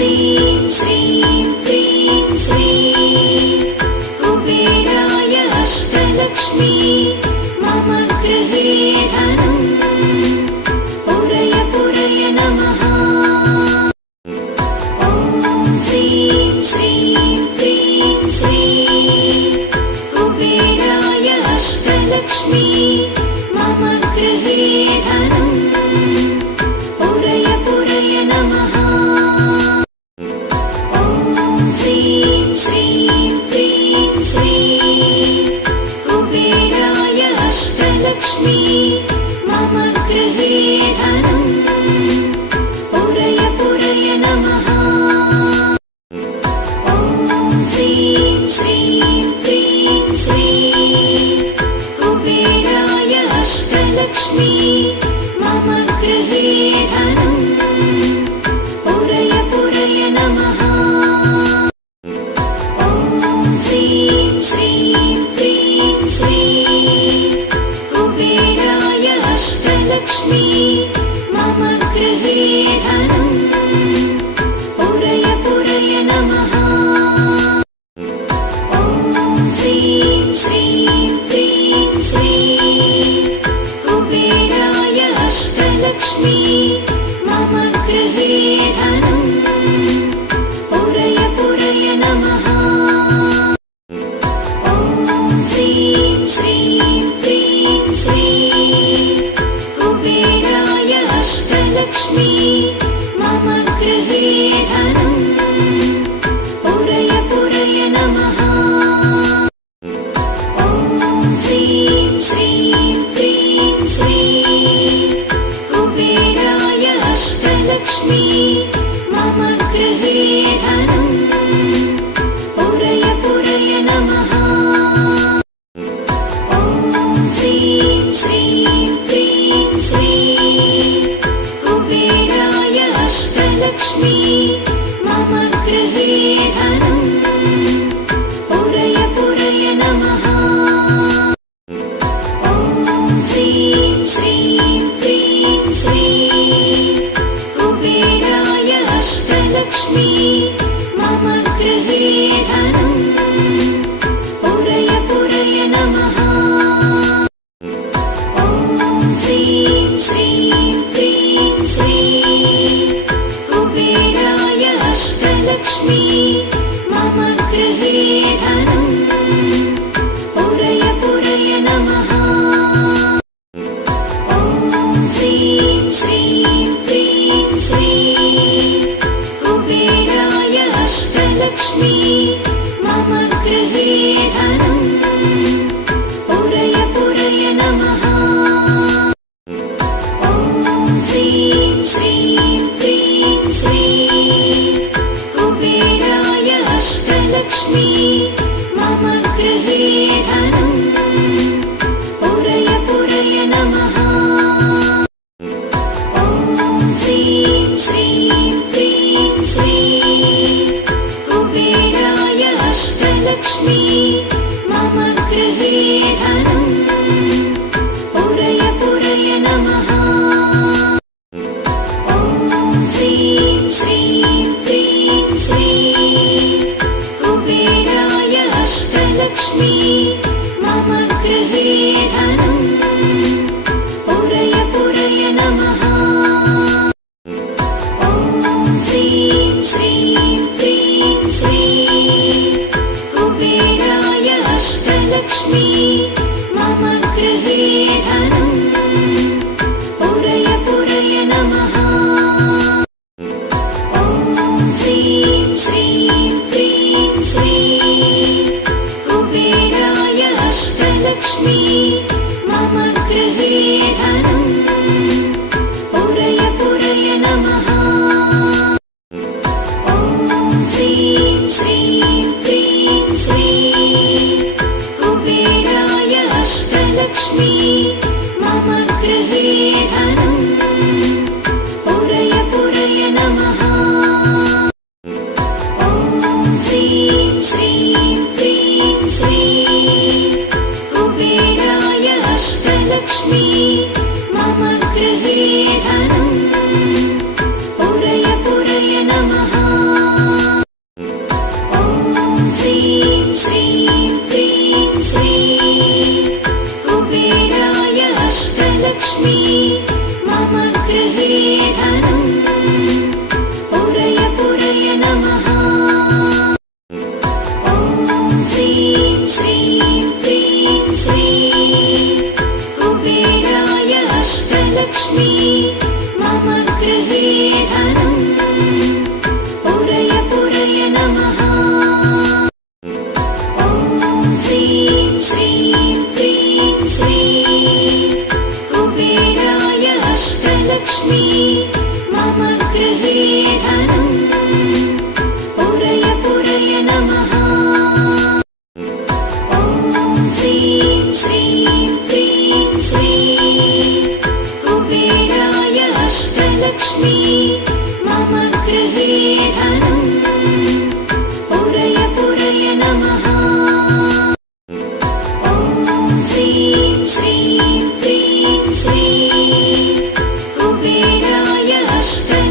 ह्रीं श्रीं क्रीं श्रीं कुबेराय अष्टलक्ष्मी मम गृहे धनम् पुरय पुरय नमः। ॐ ह्रीं श्रीं क्रीं श्रीं कुबेराय अष्टलक्ष्मी मम गृहे धनम् पुरय पुरय नमः। ॐ ह्रीं श्रीं क्रीं श्रीं कुबेराय अष्टलक्ष्मी मम गृहे धनम् पुरय पुरय नमः। ॐ ह्रीं श्रीं क्रीं श्रीं कुबेराय अष्टलक्ष्मी मम गृहे धनम् पुरय पुरय नमः। ॐ ह्रीं श्रीं क्रीं श्रीं कुबेराय अष्टलक्ष्मी मम गृहे धनम् पुरय पुरय नमः। ॐ ह्रीं श्रीं क्रीं श्रीं कुबेराय अष्टलक्ष्मी मम गृहे धनम् पुरय पुरय नमः। ॐ ह्रीं श्रीं क्रीं श्रीं कुबेराय अष्टलक्ष्मी मम गृहे धनम् पुरय पुरय नमः। ॐ ह्रीं श्रीं क्रीं श्रीं कुबेराय अष्टलक्ष्मी मम गृहे धनम् पुरय पुरय नमः। ॐ ह्रीं श्रीं क्रीं श्रीं कुबेराय अष्टलक्ष्मी मम गृहे धनम् पुरय पुरय नमः। ॐ ह्रीं श्रीं क्रीं श्रीं कुबेराय अष्टलक्ष्मी मम गृहे धनम् पुरय पुरय नमः। ॐ ह्रीं श्रीं क्रीं श्रीं कुबेराय अष्टलक्ष्मी मम गृहे धनम् पुरय पुरय नमः। ॐ ह्रीं श्रीं क्रीं श्रीं कुबेराय अष्टलक्ष्मी मम गृहे धनम् पुरय पुरय नमः। ॐ ह्रीं श्रीं क्रीं श्रीं कुबेराय अष्टलक्ष्मी मम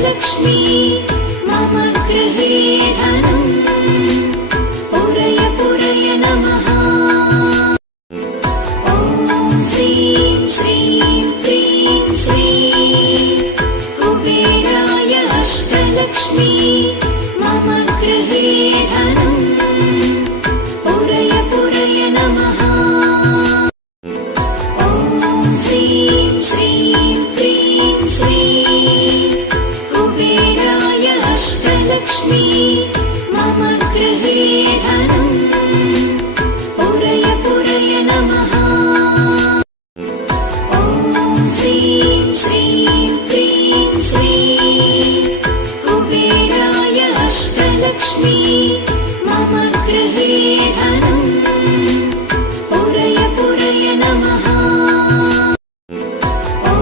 अष्टलक्ष्मी मम गृहे धनम् पुरय पुरय नमः। ॐ ह्रीं श्रीं क्रीं श्रीं कुबेराय अष्टलक्ष्मी मम गृहे धनम् पुरय पुरय नमः। ॐ ह्रीं श्रीं क्रीं श्रीं कुबेराय अष्टलक्ष्मी मम गृहे धनम् पुरय पुरय नमः। ॐ ह्रीं श्रीं क्रीं श्रीं कुबेराय अष्टलक्ष्मी मम गृहे धनम् पुरय पुरय नमः। ॐ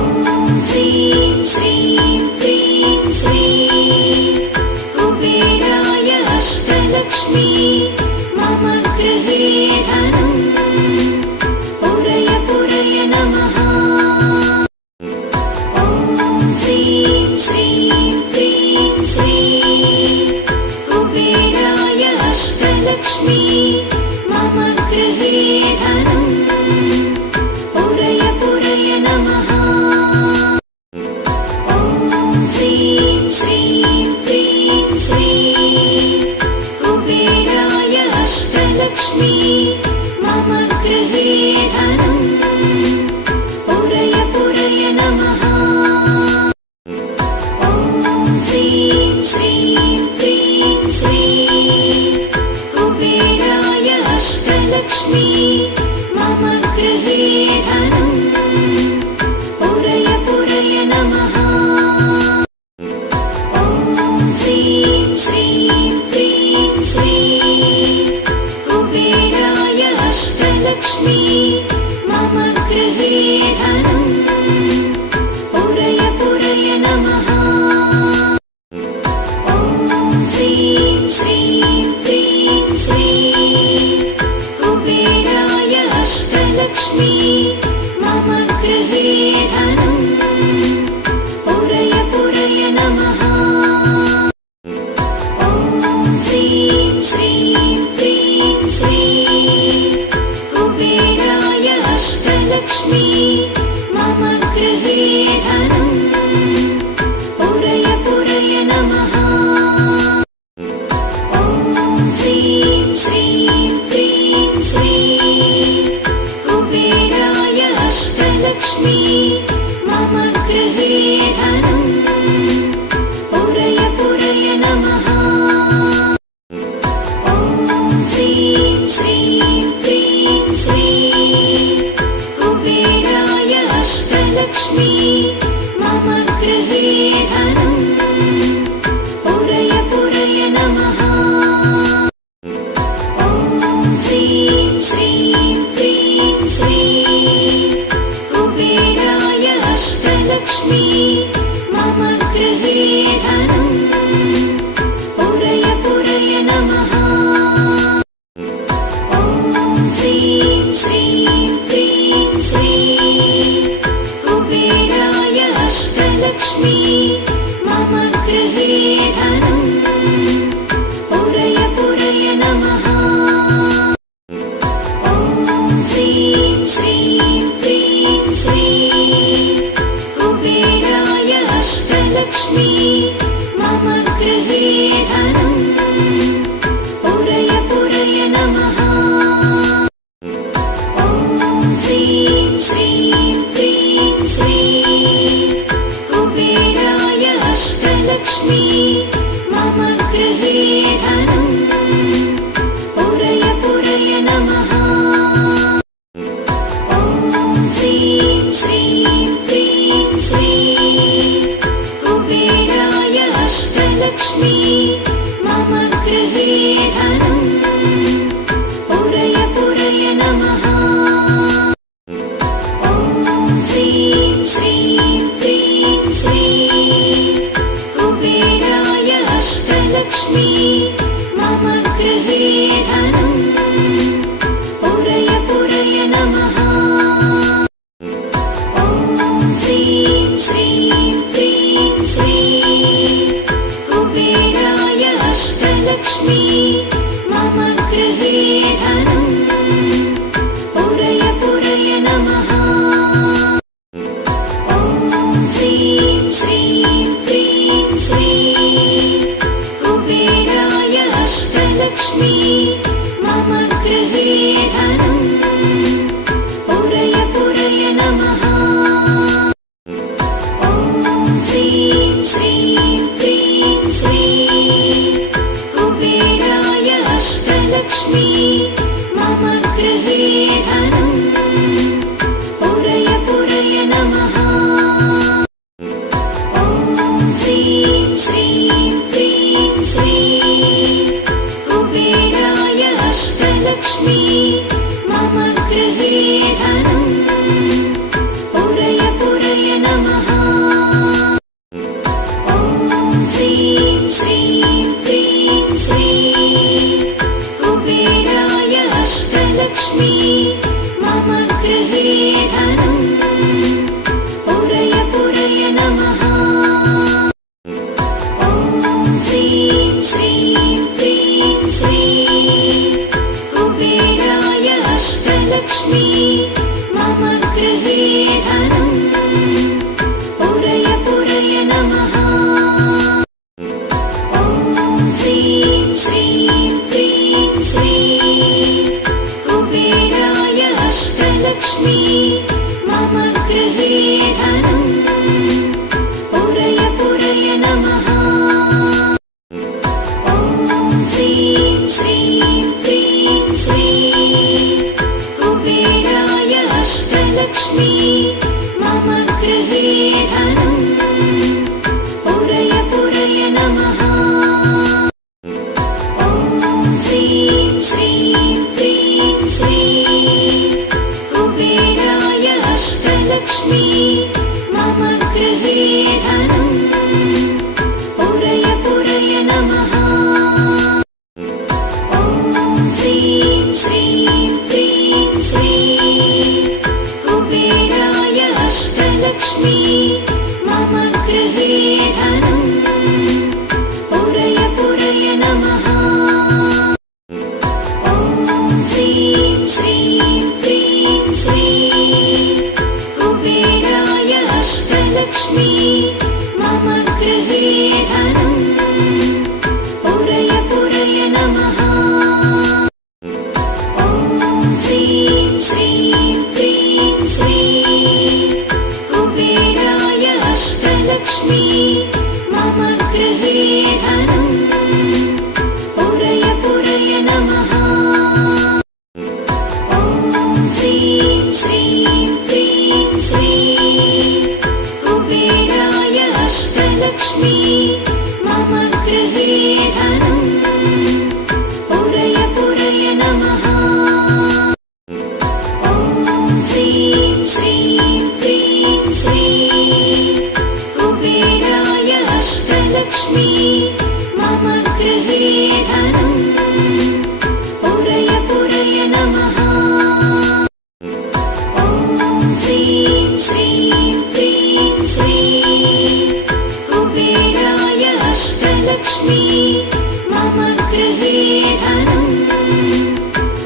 ह्रीं श्रीं क्रीं श्रीं कुबेराय अष्टलक्ष्मी मम गृहे धनम् पुरय पुरय नमः। ॐ ह्रीं श्रीं क्रीं श्रीं कुबेराय अष्टलक्ष्मी मम गृहे धनम् पुरय पुरय नमः। ॐ ह्रीं श्रीं क्रीं श्रीं कुबेराय अष्टलक्ष्मी मम गृहे धनम् पुरय पुरय नमः। ॐ ह्रीं श्रीं क्रीं श्रीं कुबेराय अष्टलक्ष्मी मम गृहे धनम् पुरय पुरय नमः। ॐ ह्रीं श्रीं क्रीं श्रीं कुबेराय अष्टलक्ष्मी मम गृहे धनम् पुरय पुरय नमः। ॐ ह्रीं श्रीं क्रीं श्रीं कुबेराय अष्टलक्ष्मी मम गृहे धनम् पुरय पुरय नमः। ॐ ह्रीं श्रीं क्रीं श्रीं कुबेराय अष्टलक्ष्मी मम गृहे धनम् पुरय पुरय नमः। ॐ ह्रीं श्रीं क्रीं श्रीं कुबेराय अष्टलक्ष्मी मम गृहे धनम् पुरय पुरय नमः। ॐ ह्रीं श्रीं क्रीं श्रीं कुबेराय अष्टलक्ष्मी मम गृहे धनम् पुरय पुरय नमः। ॐ ह्रीं श्रीं क्रीं श्रीं कुबेराय अष्टलक्ष्मी मम गृहे धनम् पुरय पुरय नमः। ॐ ह्रीं श्रीं क्रीं श्रीं कुबेराय अष्टलक्ष्मी मम गृहे धनम् पुरय पुरय नमः। ॐ ह्रीं श्रीं क्रीं श्रीं कुबेराय अष्टलक्ष्मी मम गृहे धनम् पुरय पुरय नमः। ॐ ह्रीं श्रीं क्रीं श्रीं कुबेराय अष्टलक्ष्मी मम गृहे धनम् पुरय पुरय नमः। ॐ ह्रीं श्रीं क्रीं श्रीं कुबेराय अष्टलक्ष्मी मम गृहे धनम् पुरय पुरय नमः। ॐ ह्रीं श्रीं क्रीं श्रीं कुबेराय अष्टलक्ष्मी मम गृहे धनम् पुरय पुरय नमः। ॐ ह्रीं श्रीं क्रीं श्रीं अष्टलक्ष्मी मम गृहे धनम् पुरय पुरय नमः। ॐ ह्रीं श्रीं क्रीं श्रीं कुबेराय अष्टलक्ष्मी मम गृहे धनम् पुरय पुरय नमः। ॐ ह्रीं श्रीं क्रीं श्रीं कुबेराय अष्टलक्ष्मी मम गृहे धनम् पुरय पुरय नमः। ॐ ह्रीं श्रीं क्रीं श्रीं कुबेराय अष्टलक्ष्मी मम गृहे धनम् पुरय पुरय नमः। ॐ ह्रीं श्रीं क्रीं श्रीं कुबेराय अष्टलक्ष्मी मम गृहे धनम् पुरय पुरय नमः। ॐ ह्रीं श्रीं क्रीं श्रीं कुबेराय अष्टलक्ष्मी मम गृहे धनम् पुरय पुरय नमः। ॐ ह्रीं श्रीं क्रीं श्रीं कुबेराय अष्टलक्ष्मी मम गृहे धनम् पुरय पुरय नमः। ॐ ह्रीं श्रीं क्रीं श्रीं कुबेराय अष्टलक्ष्मी मम गृहे धनम् पुरय पुरय नमः। ॐ ह्रीं श्रीं क्रीं श्रीं कुबेराय अष्टलक्ष्मी मम गृहे धनम् पुरय पुरय नमः। ॐ ह्रीं श्रीं क्रीं श्रीं कुबेराय अष्टलक्ष्मी मम गृहे धनम् पुरय पुरय नमः। ॐ ह्रीं श्रीं क्रीं श्रीं कुबेराय अष्टलक्ष्मी मम गृहे धनम् पुरय पुरय नमः। ॐ ह्रीं श्रीं क्रीं श्रीं कुबेराय अष्टलक्ष्मी मम गृहे धनम् पुरय पुरय नमः। ॐ ह्रीं श्रीं क्रीं श्रीं कुबेराय अष्टलक्ष्मी मम गृहे धनम् पुरय पुरय नमः। ॐ ह्रीं श्रीं क्रीं श्रीं कुबेराय अष्टलक्ष्मी मम गृहे धनम् पुरय पुरय नमः। ॐ ह्रीं श्रीं क्रीं श्रीं कुबेराय अष्टलक्ष्मी मम गृहे धनम्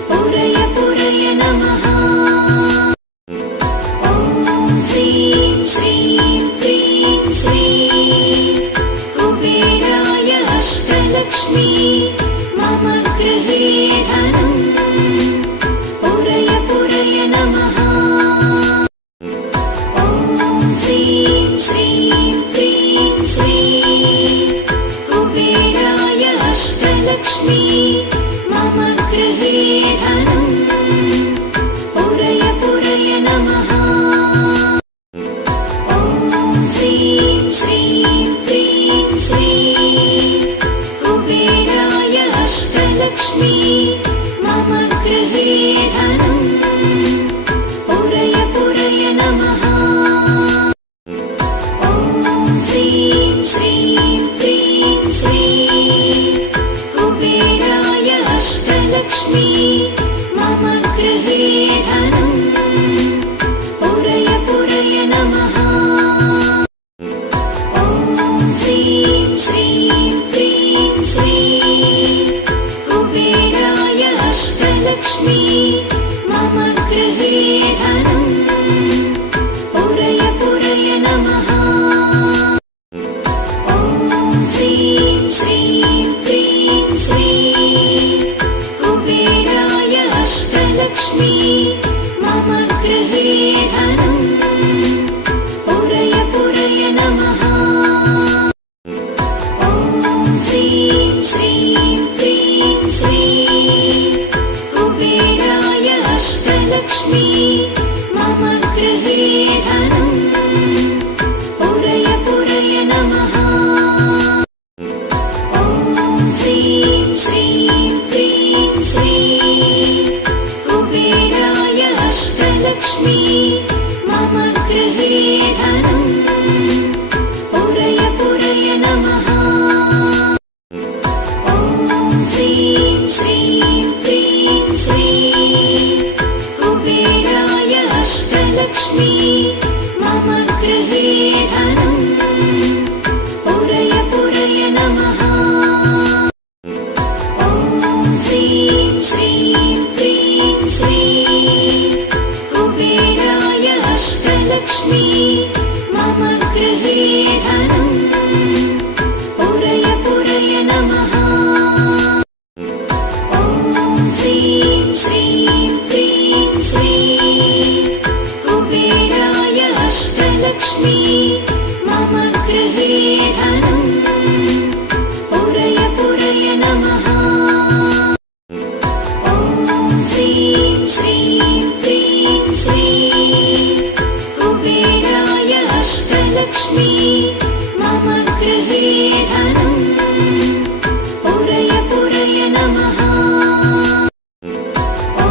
पुरय पुरय नमः। ॐ ह्रीं श्रीं क्रीं श्रीं कुबेराय अष्टलक्ष्मी मम गृहे धनम् पुरय पुरय नमः। ॐ ह्रीं श्रीं क्रीं श्रीं कुबेराय अष्टलक्ष्मी मम गृहे धनम् पुरय पुरय नमः। ॐ ह्रीं श्रीं क्रीं श्रीं कुबेराय अष्टलक्ष्मी मम गृहे धनम् पुरय पुरय नमः। ॐ ह्रीं श्रीं क्रीं श्रीं कुबेराय अष्टलक्ष्मी मम गृहे धनम् पुरय पुरय नमः। ॐ ह्रीं श्रीं क्रीं श्रीं ह्रीं श्रीं क्रीं श्रीं कुबेराय अष्टलक्ष्मी मम गृहे धनम् पुरय पुरय नमः। ॐ ह्रीं श्रीं क्रीं श्रीं कुबेराय अष्टलक्ष्मी मम गृहे धनम् पुरय पुरय नमः। ॐ ह्रीं श्रीं क्रीं श्रीं कुबेराय अष्टलक्ष्मी मम गृहे धनम् पुरय पुरय नमः। ॐ ह्रीं श्रीं क्रीं श्रीं कुबेराय अष्टलक्ष्मी मम गृहे धनम् पुरय पुरय नमः। ॐ ह्रीं श्रीं क्रीं श्रीं कुबेराय अष्टलक्ष्मी मम गृहे धनम् पुरय पुरय नमः। ॐ ह्रीं श्रीं क्रीं श्रीं कुबेराय अष्टलक्ष्मी मम गृहे धनम् पुरय पुरय नमः। ॐ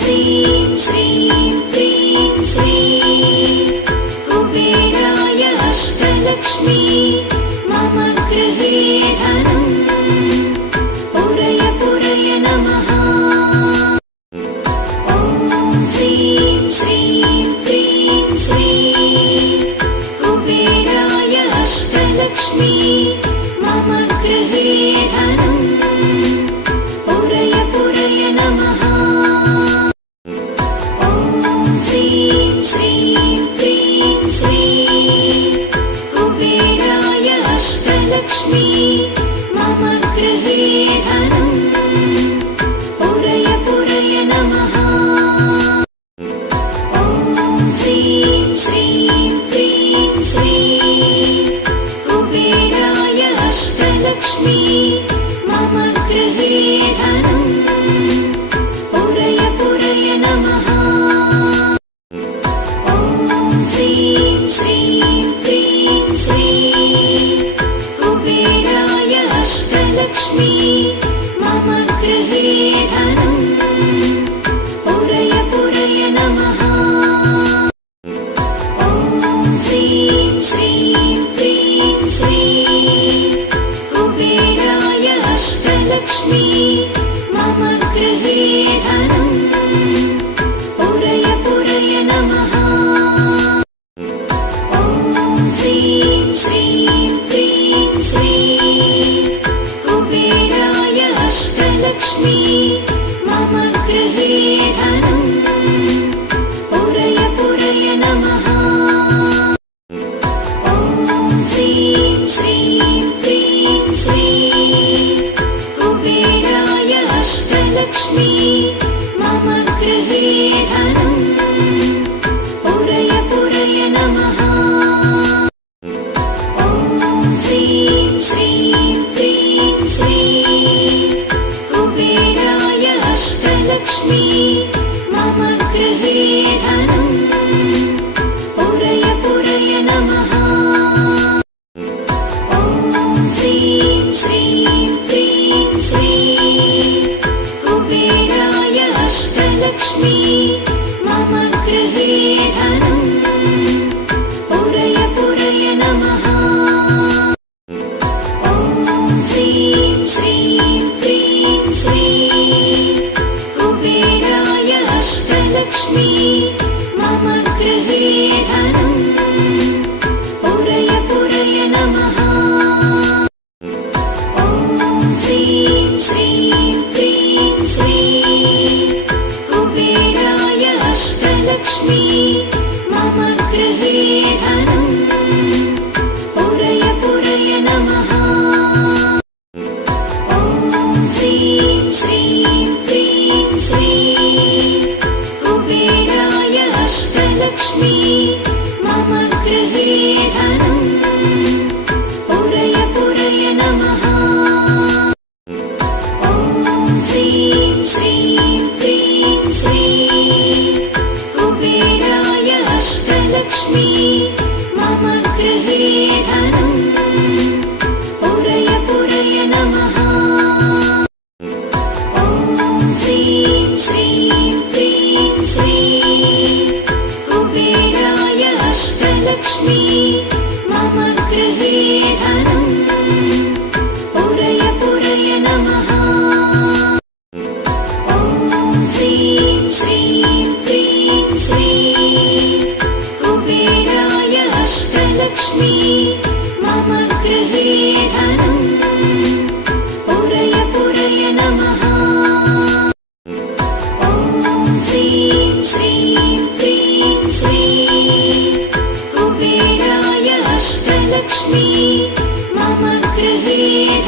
ह्रीं श्रीं क्रीं श्रीं कुबेराय अष्टलक्ष्मी मम गृहे धनम् पुरय पुरय नमः। ॐ ह्रीं श्रीं क्रीं श्रीं कुबेराय अष्टलक्ष्मी मम गृहे धनम् पुरय पुरय नमः। ॐ ह्रीं श्रीं क्रीं श्रीं कुबेराय अष्टलक्ष्मी मम गृहे धनम् पुरय पुरय नमः। ॐ ह्रीं श्रीं क्रीं श्रीं कुबेराय अष्टलक्ष्मी मम गृहे धनम् पुरय पुरय नमः। ॐ ह्रीं श्रीं क्रीं श्रीं कुबेराय अष्टलक्ष्मी मम गृहे धनम् पुरय पुरय नमः। ॐ ह्रीं श्रीं क्रीं श्रीं कुबेराय अष्टलक्ष्मी मम गृहे धनम् पुरय पुरय नमः। ॐ ह्रीं श्रीं क्रीं श्रीं कुबेराय अष्टलक्ष्मी मम गृहे धनम् पुरय पुरय नमः। ॐ ह्रीं श्रीं क्रीं श्रीं कुबेराय अष्टलक्ष्मी मम गृहे धनम् पुरय पुरय नमः। ॐ ह्रीं श्रीं क्रीं श्रीं कुबेराय अष्टलक्ष्मी मम गृहे धनम् पुरय पुरय नमः। ॐ ह्रीं श्रीं क्रीं श्रीं कुबेराय अष्टलक्ष्मी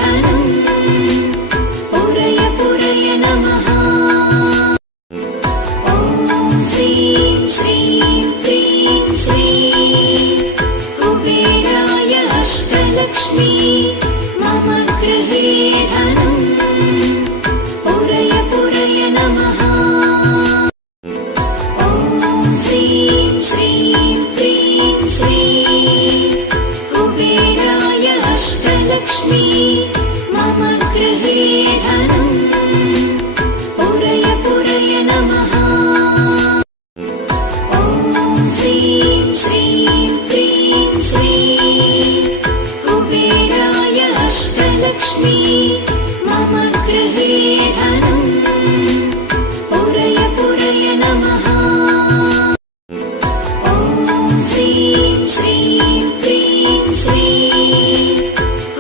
धनं पुरय पुरय नमः ॐ ह्रीं श्रीं क्रीं श्रीं कुबेराय अष्टलक्ष्मी मम गृहे धनं पुरय पुरय नमः ॐ ह्रीं श्रीं क्रीं श्रीं कुबेराय अष्टलक्ष्मी मम गृहे धनं पुरय पुरय नमः ॐ ह्रीं श्रीं क्रीं श्रीं कुबेराय अष्टलक्ष्मी मम गृहे धनं पुरय पुरय नमः ॐ ह्रीं श्रीं क्रीं श्रीं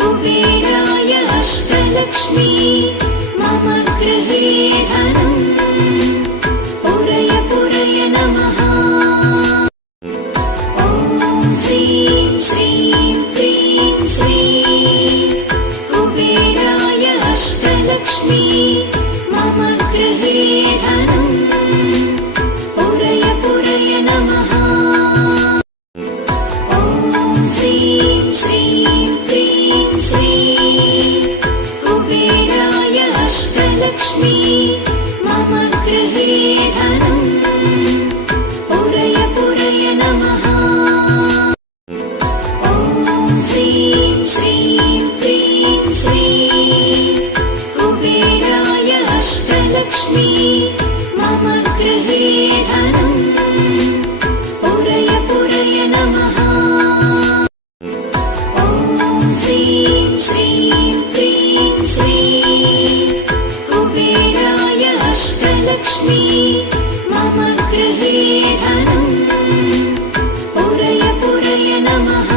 कुबेराय अष्टलक्ष्मी मम गृहे धनं पुरय पुरय नमः ॐ ह्रीं श्रीं क्रीं श्रीं कुबेराय अष्टलक्ष्मी मम गृहे धनं पुरय पुरय नमः ॐ ह्रीं श्रीं क्रीं श्रीं कुबेराय अष्टलक्ष्मी मम गृहे धनं पुरय पुरय नमः ॐ ह्रीं श्रीं क्रीं श्रीं कुबेराय अष्टलक्ष्मी मम गृहे धनं पुरय पुरय नमः ॐ ह्रीं श्रीं क्रीं श्रीं कुबेराय अष्टलक्ष्मी मम गृहे धनं पुरय पुरय नमः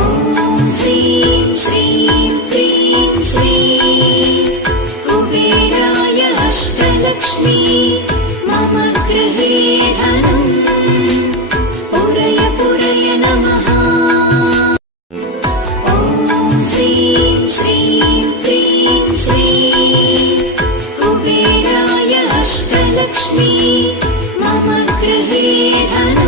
ॐ ह्रीं श्रीं क्रीं श्रीं कुबेराय अष्टलक्ष्मी मम गृहे धनं पुरय पुरय नमः ॐ ह्रीं श्रीं क्रीं श्रीं कुबेराय अष्टलक्ष्मी मम गृहे धनं